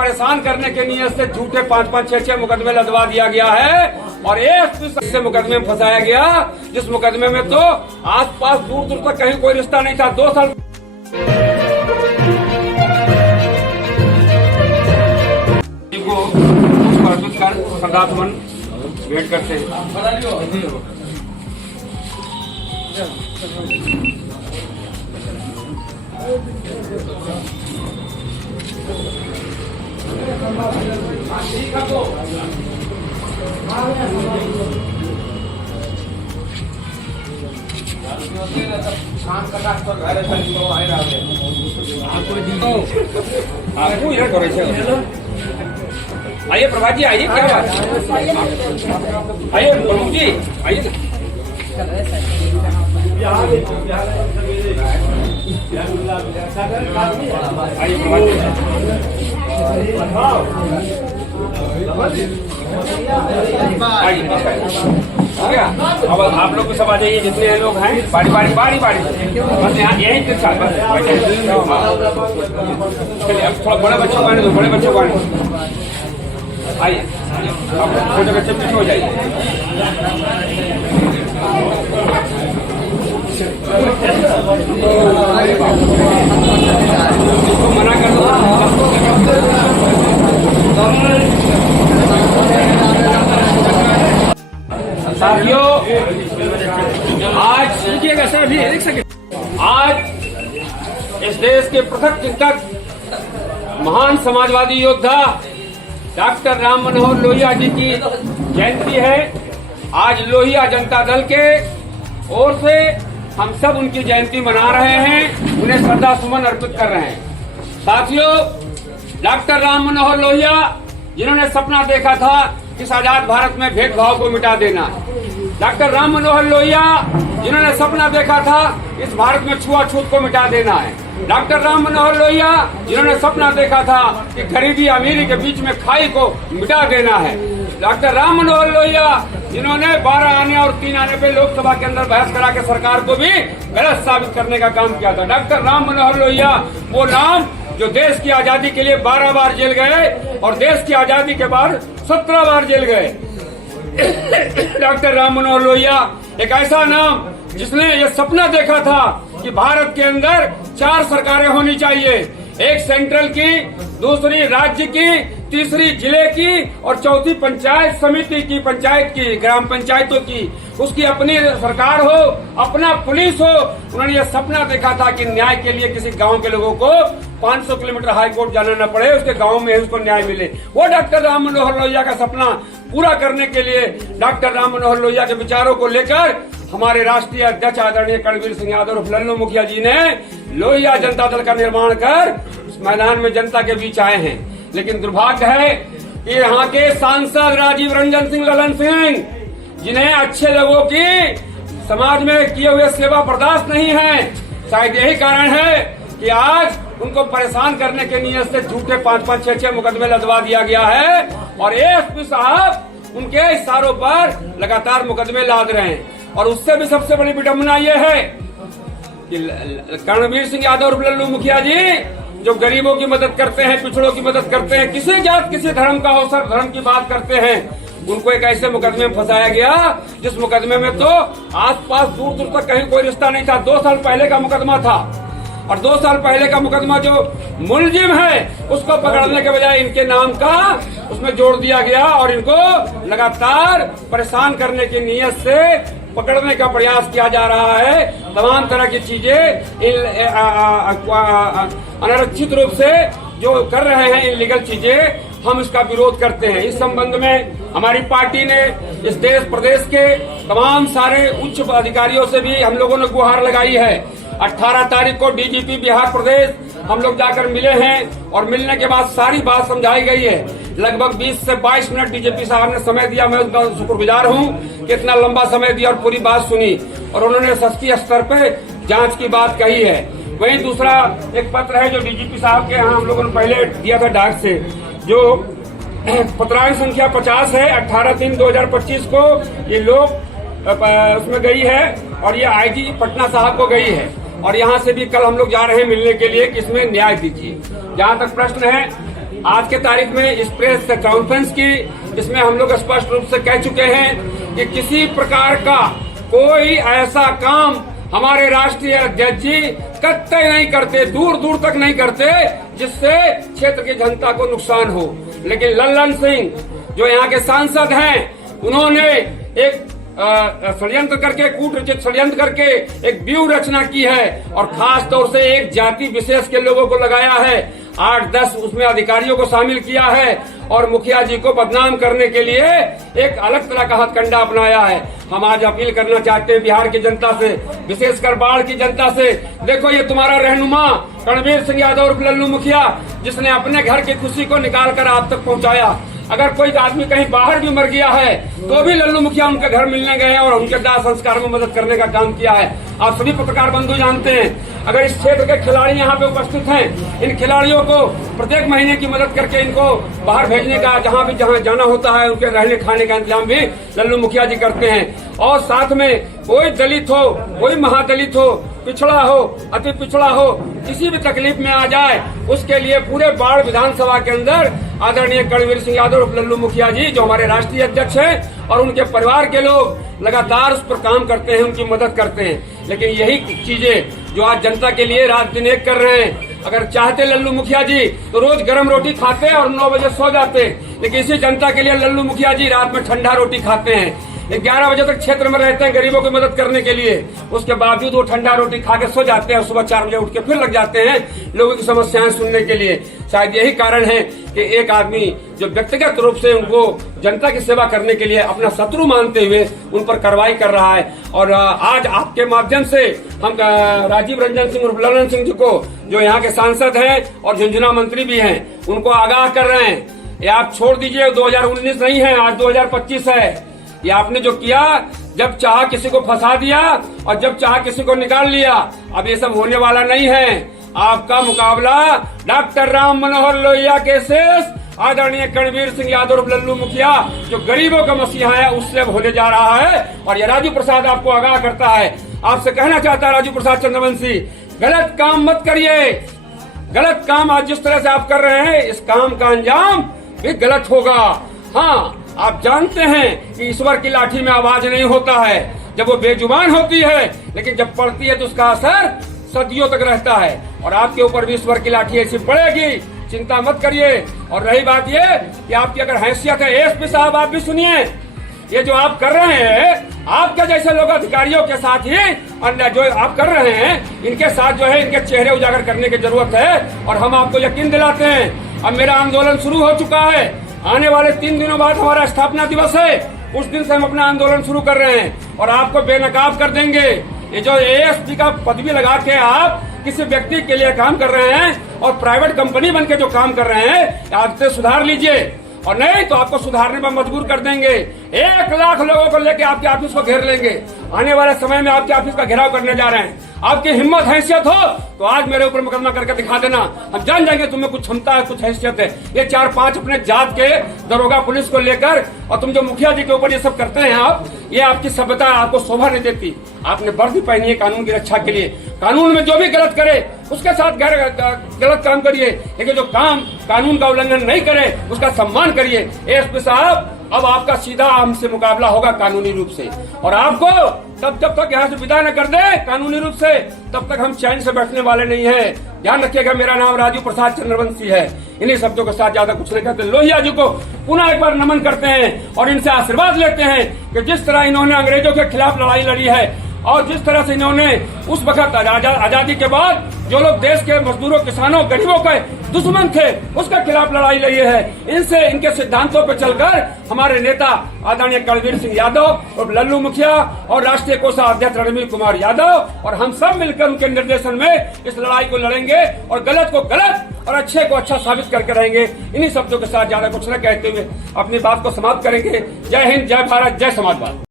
परेशान करने के नियत से झूठे 5-5, 6-6 मुकदमे लदवा दिया गया है और एएसपी से मुकदमे में फंसाया गया, जिस मुकदमे में तो आसपास दूर दूर तक कहीं कोई रिश्ता नहीं था। 2 साल श्रद्धासुमन भेंट करते हैं। आइए प्रभात जी, आइए, क्या बात है? आइए प्रभु जी, आइए ना। आइए प्रभात जी, अब आप लोग भी सब आ जाइए, जितने लोग हैं, बारी बस यहाँ यही के साथ बस चलिए। अब थोड़ा बड़े बच्चों को आने दो, बड़े बच्चों को आने दो। आइए, आप छोटे बच्चे पीछे हो जाइए। मना कर दो। साथियों, आज रुकिएगा सर, अभी देख सके, आज इस देश के पृथक चिंतक, महान समाजवादी योद्धा डॉक्टर राम मनोहर लोहिया जी की जयंती है। आज लोहिया जनता दल के ओर से हम सब उनकी जयंती मना रहे हैं, उन्हें श्रद्धा सुमन अर्पित कर रहे हैं। साथियों, डॉक्टर राम मनोहर लोहिया जिन्होंने सपना देखा था इस आजाद भारत में भेदभाव को मिटा देना, डॉक्टर राम मनोहर लोहिया जिन्होंने सपना देखा था इस भारत में छुआछूत को मिटा देना है, डॉक्टर राम मनोहर लोहिया जिन्होंने सपना देखा था कि गरीबी अमीरी के बीच में खाई को मिटा देना है, डॉक्टर राम मनोहर लोहिया जिन्होंने 12 आने और 3 आने पे लोकसभा के अंदर बहस करा के सरकार को भी गलत साबित करने का काम किया था। डॉक्टर राम मनोहर लोहिया वो नाम जो देश की आजादी के लिए 12 बार जेल गए और देश की आजादी के बाद 17 बार जेल गए। डॉक्टर राम मनोहर लोहिया एक ऐसा नाम जिसने ये सपना देखा था कि भारत के अंदर 4 सरकारें होनी चाहिए, एक सेंट्रल की, दूसरी राज्य की, तीसरी जिले की और चौथी पंचायत समिति की, पंचायत की, ग्राम पंचायतों की, उसकी अपनी सरकार हो, अपना पुलिस हो। उन्होंने ये सपना देखा था कि न्याय के लिए किसी गांव के लोगों को 500 किलोमीटर हाई कोर्ट जाना न पड़े, उसके गांव में उसको न्याय मिले। वो डॉक्टर राम मनोहर लोहिया का सपना पूरा करने के लिए डॉक्टर राम मनोहर लोहिया के विचारों को लेकर हमारे राष्ट्रीय अध्यक्ष आदरणीय कर्णवीर सिंह यादव उर्फ लल्लू मुखिया जी ने लोहिया जनता दल का निर्माण कर उस मैदान में जनता के बीच आए हैं। लेकिन दुर्भाग्य है कि यहाँ के सांसद राजीव रंजन सिंह ललन सिंह, जिन्हें अच्छे लोगों की समाज में किए हुए सेवा बर्दाश्त नहीं है, शायद यही कारण है कि आज उनको परेशान करने के नियत से झूठे 5-5, 6-6 मुकदमे लदवा दिया गया है और एएसपी साहब उनके इशारों पर लगातार मुकदमे लाद रहे हैं। और उससे भी सबसे बड़ी विडंबना ये है कि कर्णवीर सिंह यादव और लल्लू मुखिया जी जो गरीबों की मदद करते हैं, पिछड़ों की मदद करते हैं, किसी जात किसी धर्म का हो, सब धर्म की बात करते हैं, उनको एक ऐसे मुकदमे में फंसाया गया जिस मुकदमे में तो आसपास दूर दूर तक कहीं कोई रिश्ता नहीं था। 2 साल पहले का मुकदमा था और 2 साल पहले का मुकदमा जो मुलजिम है उसको पकड़ने के बजाय इनके नाम का उसमें जोड़ दिया गया और इनको लगातार परेशान करने की नीयत से पकड़ने का प्रयास किया जा रहा है। तमाम तरह की चीजें अनारक्षित रूप से जो कर रहे हैं इनलीगल चीजें, हम इसका विरोध करते हैं। इस संबंध में हमारी पार्टी ने इस देश प्रदेश के तमाम सारे उच्च अधिकारियों से भी हम लोगों ने गुहार लगाई है। 18 तारीख को डीजीपी बिहार प्रदेश हम लोग जाकर मिले हैं और मिलने के बाद सारी बात समझाई गई है। लगभग 20 से 22 मिनट डीजीपी साहब ने समय दिया, मैं उसका शुक्रगुजार हूँ कि इतना लंबा समय दिया और पूरी बात सुनी और उन्होंने सस्ती स्तर पे जांच की बात कही है। वहीं दूसरा एक पत्र है जो डीजीपी साहब के यहाँ हम लोगों ने पहले दिया था डाक से, जो पत्रांक संख्या 50 है, 18/3/2025 को ये लोग उसमें गई है और ये आईजी पटना साहब को गई है और यहाँ से भी कल हम लोग जा रहे हैं मिलने के लिए कि इसमें न्याय दीजिए। जहाँ तक प्रश्न है आज के तारीख में इस प्रेस कॉन्फ्रेंस की, इसमें हम लोग स्पष्ट रूप से कह चुके हैं कि किसी प्रकार का कोई ऐसा काम हमारे राष्ट्रीय अध्यक्ष जी कतई नहीं करते, दूर दूर तक नहीं करते जिससे क्षेत्र की जनता को नुकसान हो। लेकिन लल्लन सिंह जो यहाँ के सांसद हैं, उन्होंने एक षड्यंत्र करके, कूटरचित षड्यंत्र करके एक व्यूह रचना की है और खास तौर से एक जाति विशेष के लोगों को लगाया है, 8-10 उसमें अधिकारियों को शामिल किया है और मुखिया जी को बदनाम करने के लिए एक अलग तरह का हथकंडा अपनाया है। हम आज अपील करना चाहते हैं बिहार की जनता से, विशेषकर बाढ़ की जनता से, देखो ये तुम्हारा रहनुमा रणवीर सिंह यादव और लल्लू मुखिया, जिसने अपने घर की खुशी को निकाल कर आप तक पहुंचाया। अगर कोई आदमी कहीं बाहर भी मर गया है तो भी लल्लू मुखिया उनके घर मिलने गए हैं और उनके दाह संस्कार में मदद करने का काम किया है। आप सभी पत्रकार बंधु जानते हैं, अगर इस क्षेत्र के खिलाड़ी यहाँ पे उपस्थित हैं, इन खिलाड़ियों को प्रत्येक महीने की मदद करके इनको बाहर भेजने का, जहाँ जाना होता है उनके रहने खाने का इंतजाम भी लल्लू मुखिया जी करते हैं। और साथ में कोई दलित हो, कोई महादलित हो, पिछड़ा हो, अति पिछड़ा हो, किसी भी तकलीफ में आ जाए, उसके लिए पूरे बाढ़ विधानसभा के अंदर आदरणीय रणवीर सिंह यादव और लल्लू मुखिया जी जो हमारे राष्ट्रीय अध्यक्ष हैं और उनके परिवार के लोग लगातार उस पर काम करते हैं, उनकी मदद करते हैं। लेकिन यही चीजें जो आज जनता के लिए रात दिन एक कर रहे हैं, अगर चाहते लल्लू मुखिया जी तो रोज गर्म रोटी खाते और 9 बजे सो जाते, लेकिन इसी जनता के लिए लल्लू मुखिया जी रात में ठंडा रोटी खाते हैं, 11 बजे तक क्षेत्र में रहते हैं गरीबों की मदद करने के लिए, उसके बावजूद वो ठंडा रोटी खा के सो जाते हैं और सुबह 4 बजे उठ के फिर लग जाते हैं लोगों की समस्याएं सुनने के लिए। शायद यही कारण है कि एक आदमी जो व्यक्तिगत रूप से उनको जनता की सेवा करने के लिए अपना शत्रु मानते हुए उन पर कार्रवाई कर रहा है। और आज आपके माध्यम से हम राजीव रंजन सिंह और लल्लन सिंह जी को, जो यहाँ के सांसद हैं और झुंझुनू मंत्री भी हैं, उनको आगाह कर रहे हैं, ये आप छोड़ दीजिए, 2019 नहीं है, आज 2025 है। ये आपने जो किया, जब चाह किसी को फंसा दिया और जब चाह किसी को निकाल लिया, अब ये सब होने वाला नहीं है। आपका मुकाबला डॉक्टर राम मनोहर लोहिया के शेष आदरणीय रणवीर सिंह यादव और लल्लू मुखिया जो गरीबों का मसीहा है उससे होने जा रहा है। और ये राजू प्रसाद आपको आगाह करता है, आपसे कहना चाहता है राजू प्रसाद चंद्रवंशी, गलत काम मत करिए। गलत काम आज जिस तरह से आप कर रहे हैं, इस काम का अंजाम भी गलत होगा। हाँ, आप जानते हैं कि ईश्वर की लाठी में आवाज नहीं होता है, जब वो बेजुबान होती है, लेकिन जब पड़ती है तो उसका असर सदियों तक रहता है। और आपके ऊपर भी ईश्वर की लाठी ऐसी पड़ेगी, चिंता मत करिए। और रही बात ये कि आपकी अगर हैसियत है, एसपी साहब आप भी सुनिए, ये जो आप कर रहे हैं, आपके जैसे लोग अधिकारियों के साथ ही अन्य जो आप कर रहे हैं, इनके साथ जो है इनके चेहरे उजागर करने की जरूरत है। और हम आपको यकीन दिलाते हैं, अब मेरा आंदोलन शुरू हो चुका है, आने वाले 3 दिनों बाद हमारा स्थापना दिवस है, उस दिन से हम अपना आंदोलन शुरू कर रहे हैं और आपको बेनकाब कर देंगे। ये जो एएसपी का पदवी लगा के आप किसी व्यक्ति के लिए काम कर रहे हैं और प्राइवेट कंपनी बन के जो काम कर रहे हैं, आज से सुधार लीजिए, और नहीं तो आपको सुधारने पर मजबूर कर देंगे। 1 लाख लोगों को लेकर आपके ऑफिस को घेर लेंगे, आने वाले समय में आपके ऑफिस का घेराव करने जा रहे हैं। आपकी हिम्मत हैसियत हो तो आज मेरे ऊपर मुकदमा करके दिखा देना, हम जान जाएंगे तुम्हें कुछ क्षमता है, कुछ हैसियत है। ये 4-5 अपने जात के दरोगा पुलिस को लेकर और तुम जो मुखिया जी के ऊपर ये सब करते हैं आप, ये आपकी सभ्यता आपको शोभा नहीं देती। आपने वर्दी पहनी है कानून की रक्षा के लिए, कानून में जो भी गलत करे उसके साथ गलत काम करिए, लेकिन जो काम कानून का उल्लंघन नहीं करे उसका सम्मान करिए। एसपी साहब, अब आपका सीधा हमसे मुकाबला होगा कानूनी रूप से, और आपको जब तक यहाँ से विदा न कर दे कानूनी रूप से, तब तक हम चैन से बैठने वाले नहीं है। ध्यान रखिएगा, मेरा नाम राजू प्रसाद चंद्रवंशी है। इन्हीं शब्दों के साथ ज्यादा कुछ नहीं कहते। लोहिया जी को पुनः एक बार नमन करते हैं और इनसे आशीर्वाद लेते हैं कि जिस तरह इन्होंने अंग्रेजों के खिलाफ लड़ाई लड़ी है और जिस तरह से इन्होंने उस वक्त आजादी के बाद जो लोग देश के मजदूरों, किसानों, गरीबों के दुश्मन थे उसके खिलाफ लड़ाई लड़ी है, इनसे इनके सिद्धांतों पर चलकर हमारे नेता आदरणीय रणवीर सिंह यादव और लल्लू मुखिया और राष्ट्रीय कोषाध्यक्ष रणवीर कुमार यादव और हम सब मिलकर उनके निर्देशन में इस लड़ाई को लड़ेंगे और गलत को गलत और अच्छे को अच्छा साबित करके रहेंगे। इन्हीं शब्दों के साथ ज्यादा कुछ न कहते हुए अपनी बात को समाप्त करेंगे। जय हिंद, जय भारत, जय समाजवाद।